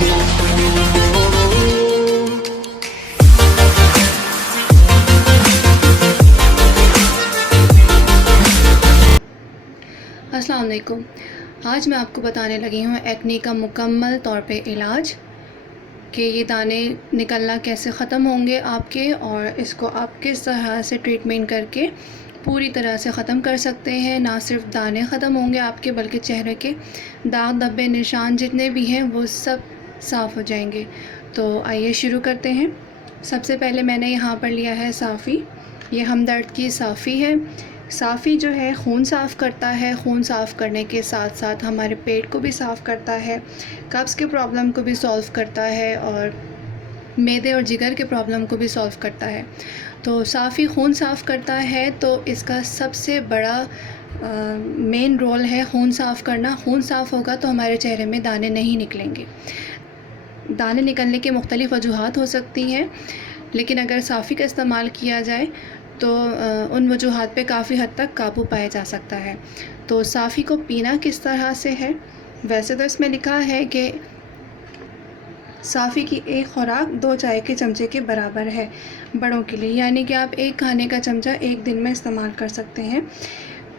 अस्सलाम वालेकुम। आज मैं आपको बताने लगी हूँ एक्ने का मुकम्मल तौर पे इलाज कि ये दाने निकलना कैसे ख़त्म होंगे आपके, और इसको आप किस तरह से ट्रीटमेंट करके पूरी तरह से ख़त्म कर सकते हैं। ना सिर्फ दाने ख़त्म होंगे आपके, बल्कि चेहरे के दाग धब्बे निशान जितने भी हैं वो सब साफ़ हो जाएंगे। तो आइए शुरू करते हैं। सबसे पहले मैंने यहाँ पर लिया है साफ़ी। ये हमदर्द की साफ़ी है। साफ़ी जो है खून साफ़ करता है। खून साफ़ करने के साथ साथ हमारे पेट को भी साफ़ करता है, कब्ज़ के प्रॉब्लम को भी सॉल्व करता है, और मैदे और जिगर के प्रॉब्लम को भी सॉल्व करता है। तो साफ़ी खून साफ़ करता है, तो इसका सबसे बड़ा मेन रोल है खून साफ़ करना। खून साफ़ होगा तो हमारे चेहरे में दाने नहीं निकलेंगे। दाने निकलने के मुख्तलिफ़ वजूहात हो सकती हैं, लेकिन अगर साफ़ी का इस्तेमाल किया जाए तो उन वजूहात पे काफ़ी हद तक काबू पाया जा सकता है। तो साफ़ी को पीना किस तरह से है? वैसे तो इसमें लिखा है कि साफ़ी की एक खुराक 2 चाय के चमचे के बराबर है बड़ों के लिए, यानी कि आप 1 खाने का चमचा 1 दिन में इस्तेमाल कर सकते हैं।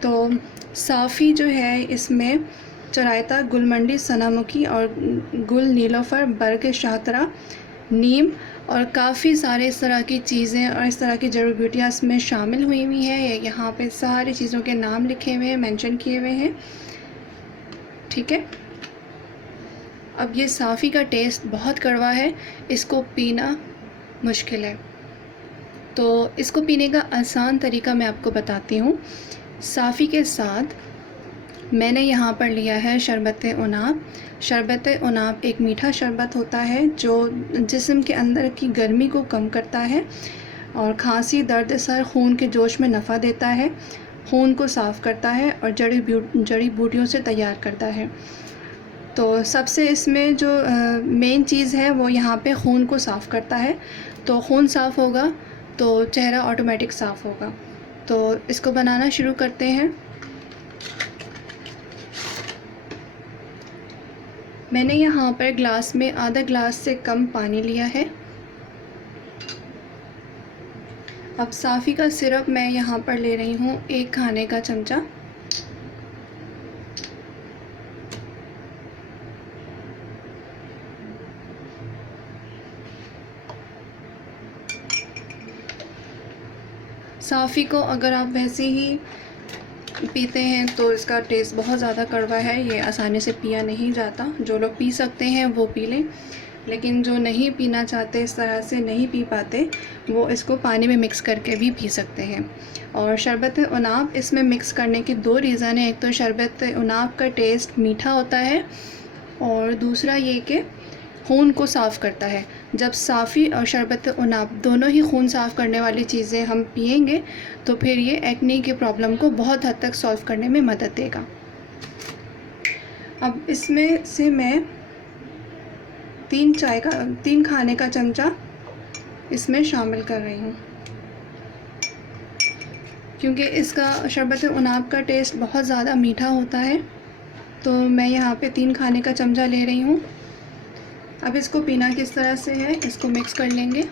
तो साफ़ी जो है इसमें चराइता, गुलमंडी, सनामुखी और गुल, नीलोफ़र, बर्ग शाहतरा, नीम और काफ़ी सारे इस तरह की चीज़ें और इस तरह की जड़ी बूटियाँ इसमें शामिल हुई हैं। यहाँ पे सारी चीज़ों के नाम लिखे हुए हैं, मेंशन किए हुए हैं। ठीक है। अब ये साफ़ी का टेस्ट बहुत कड़वा है, इसको पीना मुश्किल है। तो इसको पीने का आसान तरीका मैं आपको बताती हूँ। साफ़ी के साथ मैंने यहाँ पर लिया है शरबत उनाब। शरबत उनाब एक मीठा शरबत होता है जो जिस्म के अंदर की गर्मी को कम करता है और खांसी, दर्द सर, खून के जोश में नफ़ा देता है, खून को साफ़ करता है और जड़ी बूटियों से तैयार करता है। तो सबसे इसमें जो मेन चीज़ है वो यहाँ पे खून को साफ़ करता है। तो खून साफ़ होगा तो चेहरा ऑटोमेटिक साफ़ होगा। तो इसको बनाना शुरू करते हैं। मैंने यहाँ पर ग्लास में आधा ग्लास से कम पानी लिया है। अब साफ़ी का सिरप मैं यहाँ पर ले रही हूँ 1 खाने का चमचा। साफ़ी को अगर आप वैसे ही पीते हैं तो इसका टेस्ट बहुत ज़्यादा कड़वा है, ये आसानी से पिया नहीं जाता। जो लोग पी सकते हैं वो पी लें, लेकिन जो नहीं पीना चाहते, इस तरह से नहीं पी पाते, वो इसको पानी में मिक्स करके भी पी सकते हैं। और शरबत उनाब इसमें मिक्स करने के 2 रीज़न हैं। एक तो शरबत उनाब का टेस्ट मीठा होता है, और दूसरा ये कि खून को साफ़ करता है। जब साफ़ी और शरबत उनाब दोनों ही खून साफ़ करने वाली चीज़ें हम पिएंगे तो फिर ये एक्ने की प्रॉब्लम को बहुत हद तक सॉल्व करने में मदद देगा। अब इसमें से मैं 3 खाने का चमचा इसमें शामिल कर रही हूँ, क्योंकि इसका शरबत उनाब का टेस्ट बहुत ज़्यादा मीठा होता है। तो मैं यहाँ पे 3 खाने का चमचा ले रही हूँ। अब इसको पीना किस तरह से है, इसको मिक्स कर लेंगे।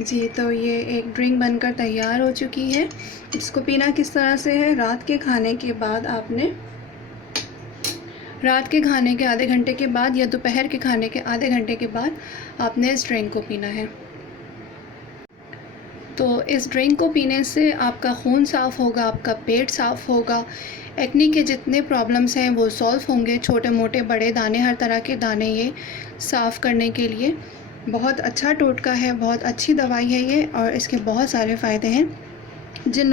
जी, तो ये एक ड्रिंक बनकर तैयार हो चुकी है। इसको पीना किस तरह से है, रात के खाने के आधे घंटे के बाद या दोपहर के खाने के आधे घंटे के बाद आपने इस ड्रिंक को पीना है। तो इस ड्रिंक को पीने से आपका खून साफ़ होगा, आपका पेट साफ़ होगा, एक्ने के जितने प्रॉब्लम्स हैं वो सॉल्व होंगे। छोटे मोटे बड़े दाने, हर तरह के दाने ये साफ़ करने के लिए बहुत अच्छा टोटका है, बहुत अच्छी दवाई है ये, और इसके बहुत सारे फ़ायदे हैं। जिन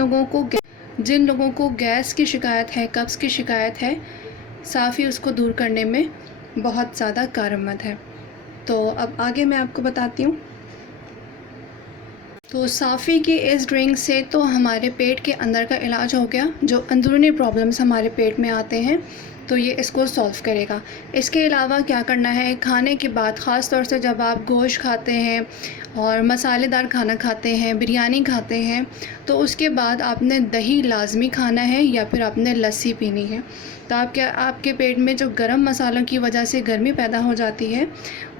लोगों को गैस की शिकायत है, कब्ज़ की शिकायत है, साफ़ी उसको दूर करने में बहुत ज़्यादा कारगर है। तो अब आगे मैं आपको बताती हूँ। तो साफ़ी की इस ड्रिंक से तो हमारे पेट के अंदर का इलाज हो गया। जो अंदरूनी प्रॉब्लम्स हमारे पेट में आते हैं तो ये इसको सॉल्व करेगा। इसके अलावा क्या करना है, खाने के बाद ख़ास तौर से जब आप गोश्त खाते हैं और मसालेदार खाना खाते हैं, बिरयानी खाते हैं, तो उसके बाद आपने दही लाज़मी खाना है या फिर आपने लस्सी पीनी है। तो आपके पेट में जो गरम मसालों की वजह से गर्मी पैदा हो जाती है,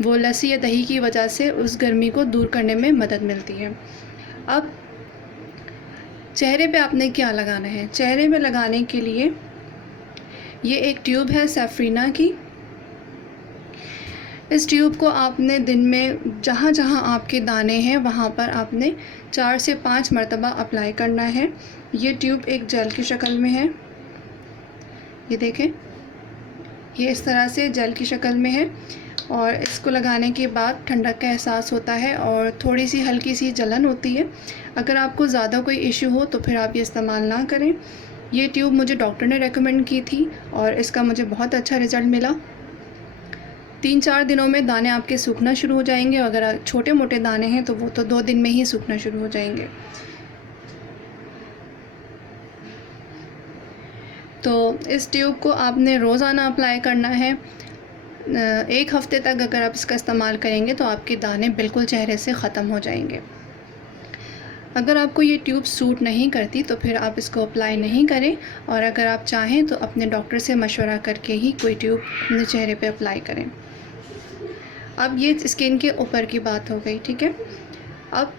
वो लस्सी या दही की वजह से उस गर्मी को दूर करने में मदद मिलती है। अब चेहरे पे आपने क्या लगाना है? चेहरे में लगाने के लिए ये एक ट्यूब है सेफ्रीना की। इस ट्यूब को आपने दिन में जहाँ जहाँ आपके दाने हैं वहाँ पर आपने 4 से 5 मरतबा अप्लाई करना है। ये ट्यूब एक जेल की शक्ल में है, ये देखें, ये इस तरह से जेल की शक्ल में है और इसको लगाने के बाद ठंडक का एहसास होता है और थोड़ी सी हल्की सी जलन होती है। अगर आपको ज़्यादा कोई इशू हो तो फिर आप ये इस्तेमाल ना करें। ये ट्यूब मुझे डॉक्टर ने रेकमेंड की थी और इसका मुझे बहुत अच्छा रिज़ल्ट मिला। 3-4 दिनों में दाने आपके सूखना शुरू हो जाएंगे। अगर छोटे मोटे दाने हैं तो वो तो 2 दिन में ही सूखना शुरू हो जाएंगे। तो इस ट्यूब को आपने रोज़ाना अप्लाई करना है। 1 हफ़्ते तक अगर आप इसका इस्तेमाल करेंगे तो आपके दाने बिल्कुल चेहरे से ख़त्म हो जाएंगे। अगर आपको ये ट्यूब सूट नहीं करती तो फिर आप इसको अप्लाई नहीं करें और अगर आप चाहें तो अपने डॉक्टर से मशवरा करके ही कोई ट्यूब अपने चेहरे पे अप्लाई करें। अब ये स्किन के ऊपर की बात हो गई, ठीक है। अब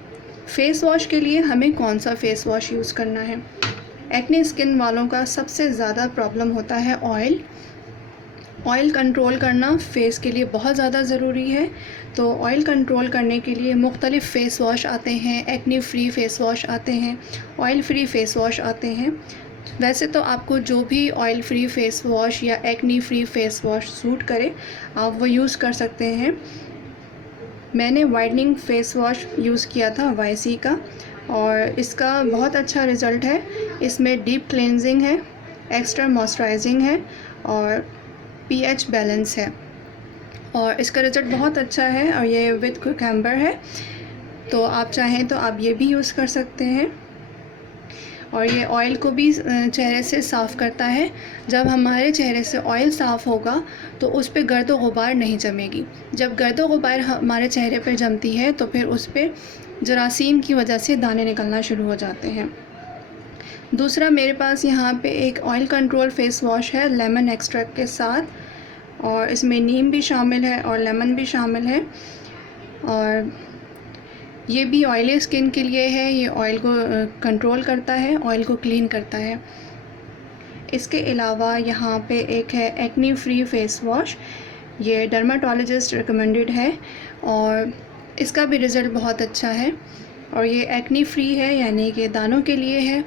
फ़ेस वॉश के लिए हमें कौन सा फ़ेस वॉश यूज़ करना है? एक्ने स्किन वालों का सबसे ज़्यादा प्रॉब्लम होता है ऑयल। ऑयल कंट्रोल करना फ़ेस के लिए बहुत ज़्यादा ज़रूरी है। तो ऑयल कंट्रोल करने के लिए मुख्तलिफ़ फ़ेस वॉश आते हैं, एक्ने फ्री फ़ेस वॉश आते हैं, ऑयल फ्री फ़ेस वॉश आते हैं। वैसे तो आपको जो भी ऑयल फ्री फ़ेस वॉश या acne free face wash suit करे आप वो यूज़ कर सकते हैं। मैंने वाइटनिंग फ़ेस वॉश यूज़ किया था YC का और इसका बहुत अच्छा रिज़ल्ट है। इसमें डीप क्लेंजिंग है, एक्स्ट्रा मॉइस्चराइजिंग है और pH बैलेंस है और इसका रिज़ल्ट बहुत अच्छा है और ये विद कुकम्बर है। तो आप चाहें तो आप ये भी यूज़ कर सकते हैं। और ये ऑयल को भी चेहरे से साफ़ करता है। जब हमारे चेहरे से ऑयल साफ़ होगा तो उस पे गर्द व गुबार नहीं जमेगी। जब गर्द व गुबार हमारे चेहरे पर जमती है तो फिर उस पर जरासीम की वजह से दाने निकलना शुरू हो जाते हैं। दूसरा मेरे पास यहाँ पे एक ऑयल कंट्रोल फ़ेस वॉश है लेमन एक्सट्रैक्ट के साथ और इसमें नीम भी शामिल है और लेमन भी शामिल है और ये भी ऑयली स्किन के लिए है। ये ऑयल को कंट्रोल करता है, ऑयल को क्लीन करता है। इसके अलावा यहाँ पे एक है एक्ने फ्री फ़ेस वॉश, ये डर्माटोलॉजिस्ट रिकमेंडेड है और इसका भी रिज़ल्ट बहुत अच्छा है और ये एक्ने फ्री है यानी कि दानों के लिए है।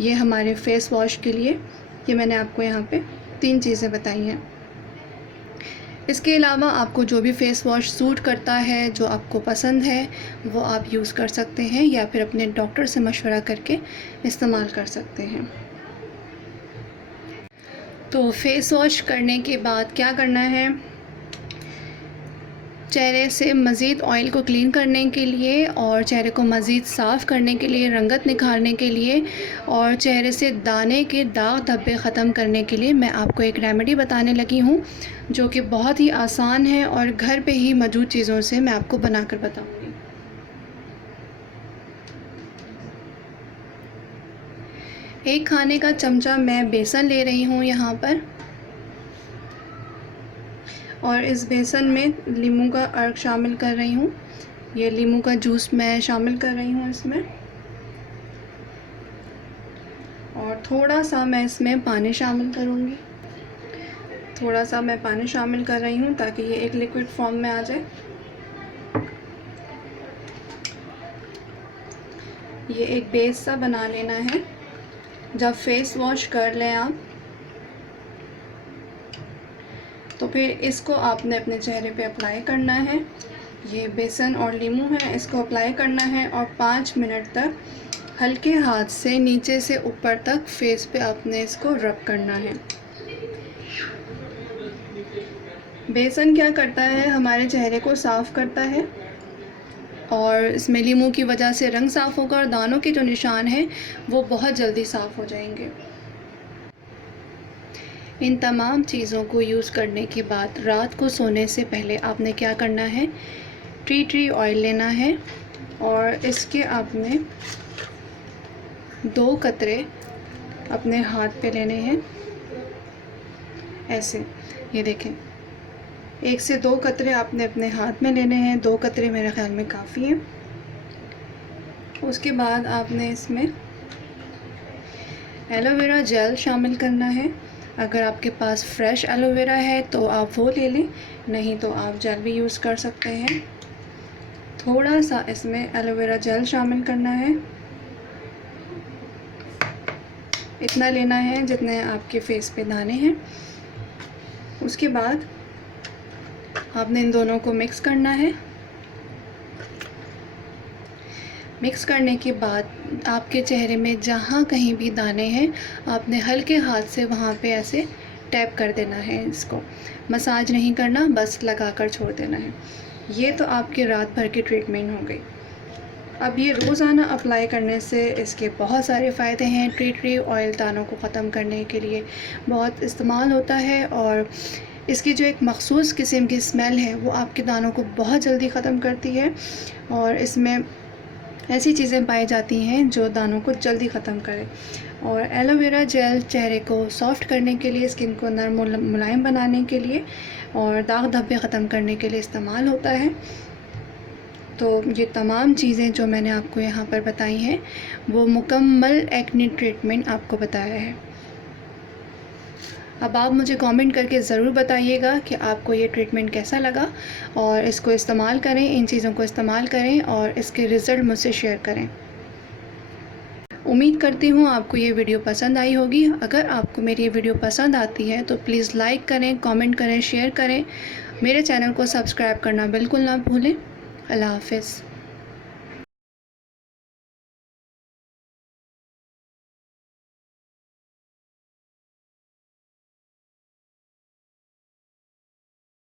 ये हमारे फ़ेस वॉश के लिए, ये मैंने आपको यहाँ पे 3 चीज़ें बताई हैं। इसके अलावा आपको जो भी फ़ेस वॉश सूट करता है, जो आपको पसंद है, वो आप यूज़ कर सकते हैं या फिर अपने डॉक्टर से मशवरा करके इस्तेमाल कर सकते हैं। तो फ़ेस वॉश करने के बाद क्या करना है? चेहरे से मज़ीद ऑयल को क्लीन करने के लिए और चेहरे को मज़ीद साफ़ करने के लिए, रंगत निखारने के लिए और चेहरे से दाने के दाग धब्बे ख़त्म करने के लिए मैं आपको एक रेमेडी बताने लगी हूँ जो कि बहुत ही आसान है और घर पे ही मौजूद चीज़ों से मैं आपको बनाकर बताऊँगी। एक खाने का चमचा मैं बेसन ले रही हूँ यहाँ पर और इस बेसन में नींबू का अर्क शामिल कर रही हूँ। ये नींबू का जूस मैं शामिल कर रही हूँ इसमें और थोड़ा सा मैं इसमें पानी शामिल करूँगी। थोड़ा सा मैं पानी शामिल कर रही हूँ ताकि ये एक लिक्विड फॉर्म में आ जाए। ये एक बेस सा बना लेना है। जब फेस वॉश कर लें आप तो फिर इसको आपने अपने चेहरे पे अप्लाई करना है। ये बेसन और नींबू है, इसको अप्लाई करना है और 5 मिनट तक हल्के हाथ से नीचे से ऊपर तक फेस पे आपने इसको रब करना है। बेसन क्या करता है, हमारे चेहरे को साफ़ करता है और इसमें नींबू की वजह से रंग साफ़ होगा और दानों के जो निशान हैं वो बहुत जल्दी साफ़ हो जाएंगे। इन तमाम चीज़ों को यूज़ करने के बाद रात को सोने से पहले आपने क्या करना है, टी ट्री ऑयल लेना है और इसके आपने 2 कतरे अपने हाथ पे लेने हैं, ऐसे। ये देखें, 1 से 2 कतरे आपने अपने हाथ में लेने हैं। 2 कतरे मेरे ख़्याल में काफ़ी हैं। उसके बाद आपने इसमें एलोवेरा जेल शामिल करना है। अगर आपके पास फ्रेश एलोवेरा है तो आप वो ले लें, नहीं तो आप जेल भी यूज़ कर सकते हैं। थोड़ा सा इसमें एलोवेरा जेल शामिल करना है, इतना लेना है जितने आपके फेस पे दाने हैं। उसके बाद आपने इन दोनों को मिक्स करना है। मिक्स करने के बाद आपके चेहरे में जहाँ कहीं भी दाने हैं, आपने हल्के हाथ से वहाँ पे ऐसे टैप कर देना है। इसको मसाज नहीं करना, बस लगाकर छोड़ देना है। ये तो आपकी रात भर की ट्रीटमेंट हो गई। अब ये रोज़ाना अप्लाई करने से इसके बहुत सारे फ़ायदे हैं। टी ट्री ऑयल दानों को ख़त्म करने के लिए बहुत इस्तेमाल होता है, और इसकी जो एक मख़सूस किस्म की स्मेल है वो आपके दानों को बहुत जल्दी ख़त्म करती है। और इसमें ऐसी चीज़ें पाई जाती हैं जो दानों को जल्दी ख़त्म करें। और एलोवेरा जेल चेहरे को सॉफ़्ट करने के लिए, स्किन को नरम मुलायम बनाने के लिए और दाग धब्बे ख़त्म करने के लिए इस्तेमाल होता है। तो ये तमाम चीज़ें जो मैंने आपको यहाँ पर बताई हैं वो मुकम्मल एक्ने ट्रीटमेंट आपको बताया है। अब आप मुझे कमेंट करके ज़रूर बताइएगा कि आपको ये ट्रीटमेंट कैसा लगा, और इसको इस्तेमाल करें, इन चीज़ों को इस्तेमाल करें और इसके रिज़ल्ट मुझसे शेयर करें। उम्मीद करती हूँ आपको ये वीडियो पसंद आई होगी। अगर आपको मेरी ये वीडियो पसंद आती है तो प्लीज़ लाइक करें, कमेंट करें, शेयर करें। मेरे चैनल को सब्सक्राइब करना बिल्कुल ना भूलें। अल्लाह हाफ़िज़।